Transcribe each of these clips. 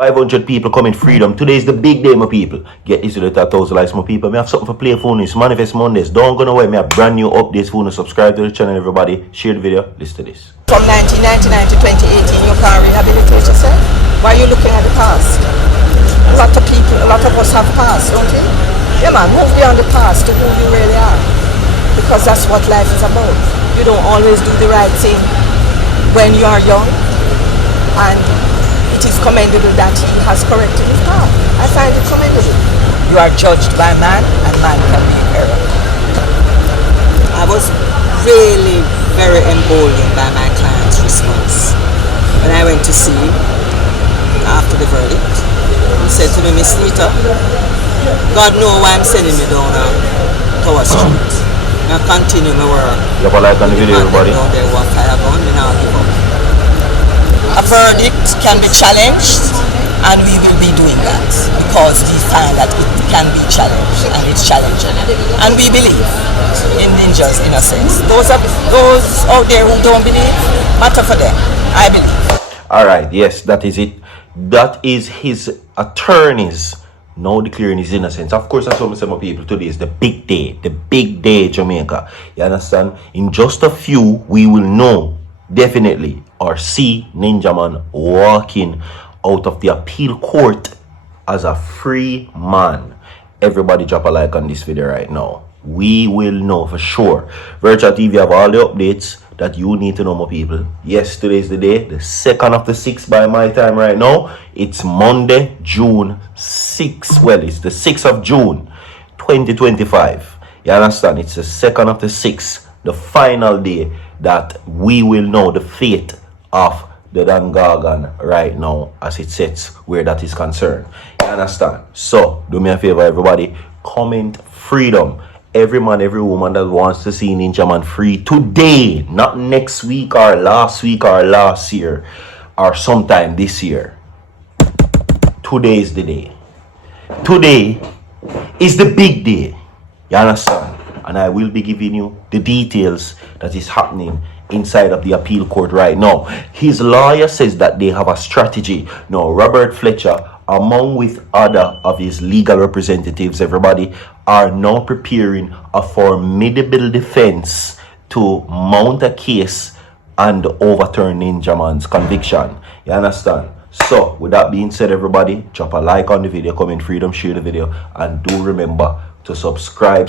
500 people coming freedom. Today is the big day, my people. Get this to the 1,000 likes, my people. I have something for play for this. Manifest Mondays. Don't go nowhere. I have brand new updates for you. Subscribe to the channel, everybody. Share the video. Listen to this. From 1999 to 2018, you can't rehabilitate yourself. Why are you looking at the past? A lot of people, a lot of us have past, don't we? Yeah, man, move beyond the past to who you really are. Because that's what life is about. You don't always do the right thing when you are young. And it is commendable that he has corrected his path. I find it commendable. You are judged by man, and man can be in error. I was really very emboldened by my client's response. When I went to see him after the verdict, he said to me, Miss Nita, God knows why I'm sending me down Tower Street. I continue my work. You have a like on the video, everybody. A verdict can be challenged, and we will be doing that because we find that it can be challenged and it's challenging. And we believe in Ninja's innocence. Those out there who don't believe, matter for them. I believe. Alright, yes, that is it. That is his attorneys now declaring his innocence. Of course, that's what I say, my people. Today is the big day, Jamaica. You understand? In just a few, we will know definitely or see Ninjaman walking out of the appeal court as a free man. Everybody drop a like on this video right now. We will know for sure. Virtual TV have all the updates that you need to know, my people. Yes, today is the day, the 2nd of the 6th by my time right now. It's Monday, June 6th. Well, it's the 6th of June, 2025. You understand? It's the 2nd of the 6th, the final day that we will know the fate of the Dangagan right now as it sets where that is concerned. You understand? So, do me a favor, everybody. Comment freedom. Every man, every woman that wants to see Ninjaman free today, not next week or last year or sometime this year. Today is the day. Today is the big day. You understand? And I will be giving you the details that is happening inside of the appeal court right now. His lawyer says that they have a strategy. No, Robert Fletcher, along with other of his legal representatives, everybody, are now preparing a formidable defense to mount a case and overturn Ninjaman's conviction. You understand? So, with that being said, everybody, drop a like on the video, comment freedom, share the video, and do remember to subscribe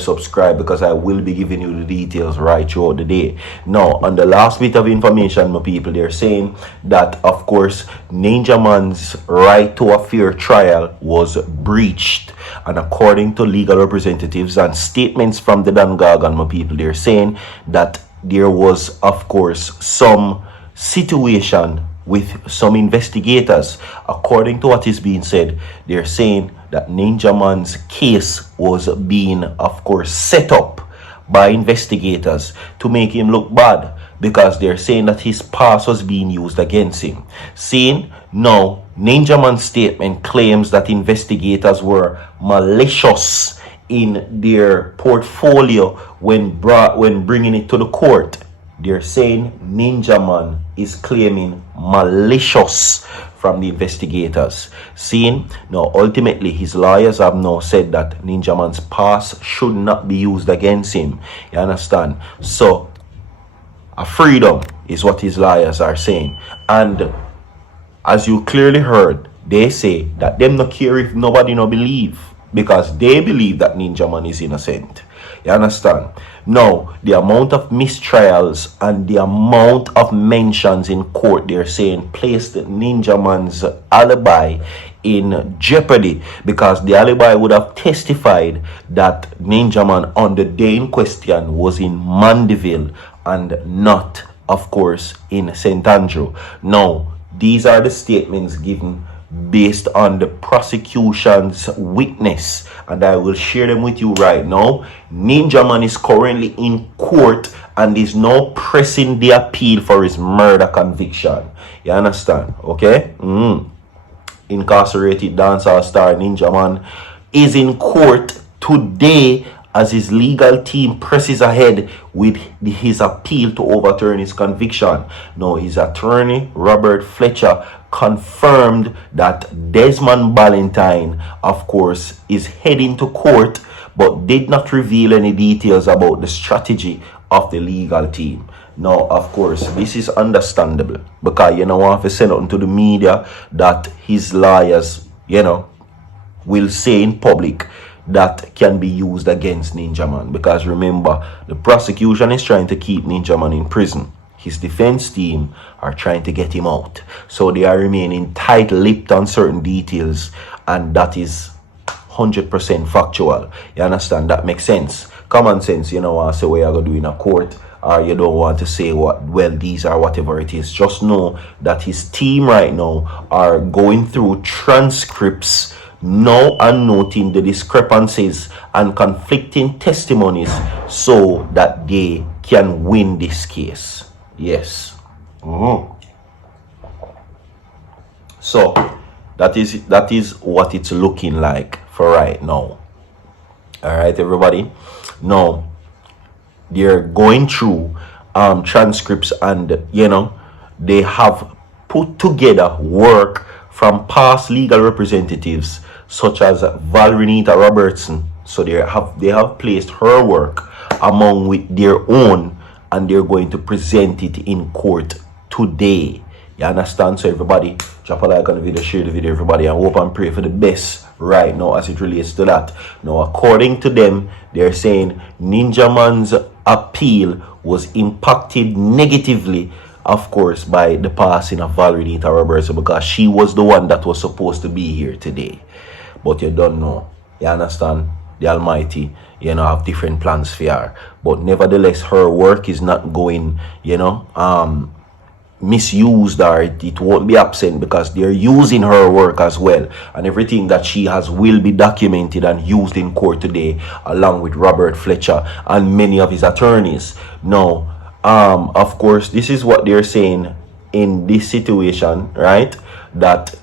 because I will be giving you the details right throughout the day. Now, on the last bit of information, my people, they're saying that, of course, Ninjaman's right to a fair trial was breached. And according to legal representatives and statements from the Dangagan, my people, they're saying that there was, of course, some situation with some investigators. According to what is being said, they're saying that Ninjaman's case was being, of course, set up by investigators to make him look bad because they're saying that his past was being used against him. Saying now, Ninjaman's statement claims that investigators were malicious in their portfolio when bringing it to the court. They're saying Ninjaman is claiming malicious from the investigators. Seeing now, ultimately, his lawyers have now said that Ninjaman's past should not be used against him. You understand? So, a freedom is what his lawyers are saying. And as you clearly heard, they say that them not care if nobody no believe because they believe that Ninjaman is innocent. You understand? Now, the amount of mistrials and the amount of mentions in court, they're saying, placed Ninjaman's alibi in jeopardy because the alibi would have testified that Ninjaman on the day in question was in Mandeville and not, of course, in St. Andrew. Now, these are the statements given based on the prosecution's witness, and I will share them with you right now. Ninjaman is currently in court and is now pressing the appeal for his murder conviction. You understand? Okay? Incarcerated dancehall star Ninjaman is in court today as his legal team presses ahead with his appeal to overturn his conviction. Now, his attorney, Robert Fletcher, confirmed that Desmond Ballantyne, of course, is heading to court, but did not reveal any details about the strategy of the legal team. Now, of course, this is understandable because you know want to say nothing to the media that his lawyers, will say in public that can be used against Ninjaman. Because remember, the prosecution is trying to keep Ninjaman in prison. His defense team are trying to get him out. So they are remaining tight-lipped on certain details, and that is 100% factual. You understand? That makes sense. Common sense, I say what you're going to do in a court, or you don't want to say these are whatever it is. Just know that his team right now are going through transcripts now and noting the discrepancies and conflicting testimonies so that they can win this case. Yes. So that is what it's looking like for right now. All right, everybody. Now they're going through transcripts, and they have put together work from past legal representatives such as Valrenita Robertson. So they have placed her work among with their own, and they're going to present it in court today. You understand? So everybody, drop a like on the video, share the video, everybody, and hope and pray for the best right now as it relates to that. Now, according to them, they're saying Ninjaman's appeal was impacted negatively, of course, by the passing of Valrenita Robertson, because she was the one that was supposed to be here today. But you don't know. You understand? The Almighty, have different plans for her. But nevertheless, her work is not going, misused, or it won't be absent, because they're using her work as well. And everything that she has will be documented and used in court today, along with Robert Fletcher and many of his attorneys. Now, of course, this is what they're saying in this situation, right? That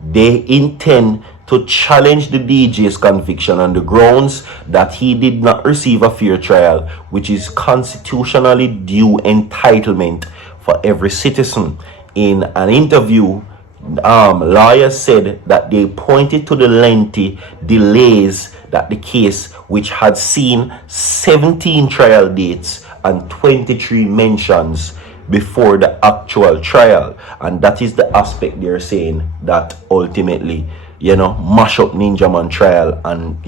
they intend to challenge the DJ's conviction on the grounds that he did not receive a fair trial, which is constitutionally due entitlement for every citizen. In an interview, lawyers said that they pointed to the lengthy delays that the case, which had seen 17 trial dates and 23 mentions before the actual trial, and that is the aspect they're saying that ultimately mash up Ninjaman trial and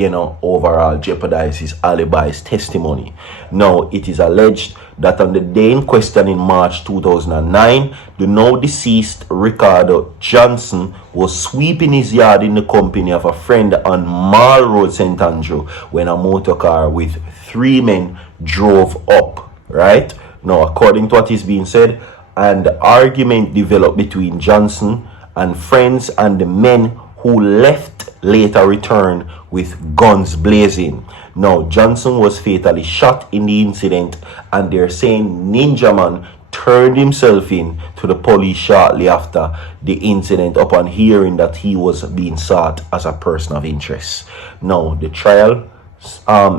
overall jeopardize his alibi's testimony. Now, it is alleged that on the day in question in March 2009, the now deceased Ricardo Johnson was sweeping his yard in the company of a friend on Mall Road, St. Andrew, when a motor car with 3 men drove up, right? Now, according to what is being said, an argument developed between Johnson and friends, and the men who left later returned with guns blazing. Now, Johnson was fatally shot in the incident, and they're saying Ninjaman turned himself in to the police shortly after the incident upon hearing that he was being sought as a person of interest. Now, the trial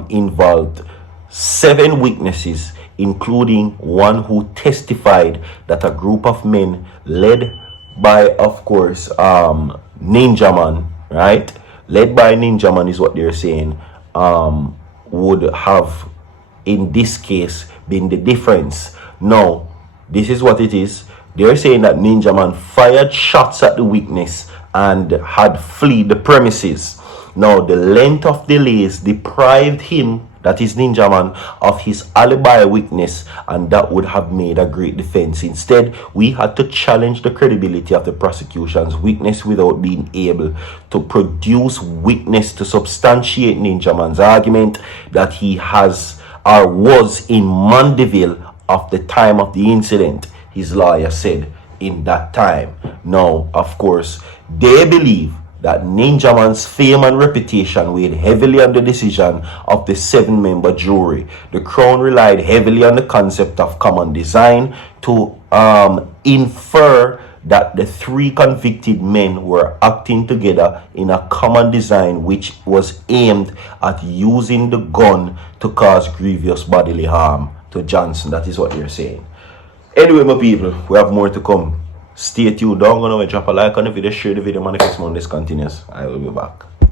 involved 7 witnesses, including one who testified that a group of men led by, of course, Ninjaman, right? Led by Ninjaman is what they're saying, would have, in this case, been the difference. Now, this is what it is. They're saying that Ninjaman fired shots at the witness and had fled the premises. Now, the length of delays deprived him, that is Ninjaman, of his alibi witness, and that would have made a great defense. Instead, we had to challenge the credibility of the prosecution's witness without being able to produce witness to substantiate Ninjaman's argument that he has or was in Mandeville of the time of the incident, his lawyer said in that time. Now, of course, they believe that Ninjaman's fame and reputation weighed heavily on the decision of the 7-member jury. The Crown relied heavily on the concept of common design to infer that the three convicted men were acting together in a common design which was aimed at using the gun to cause grievous bodily harm to Johnson. That is what they're saying. Anyway, my people, we have more to come. Stay tuned. Don't go nowhere. Drop a like on the video, share the video, man. If this continues, I will be back.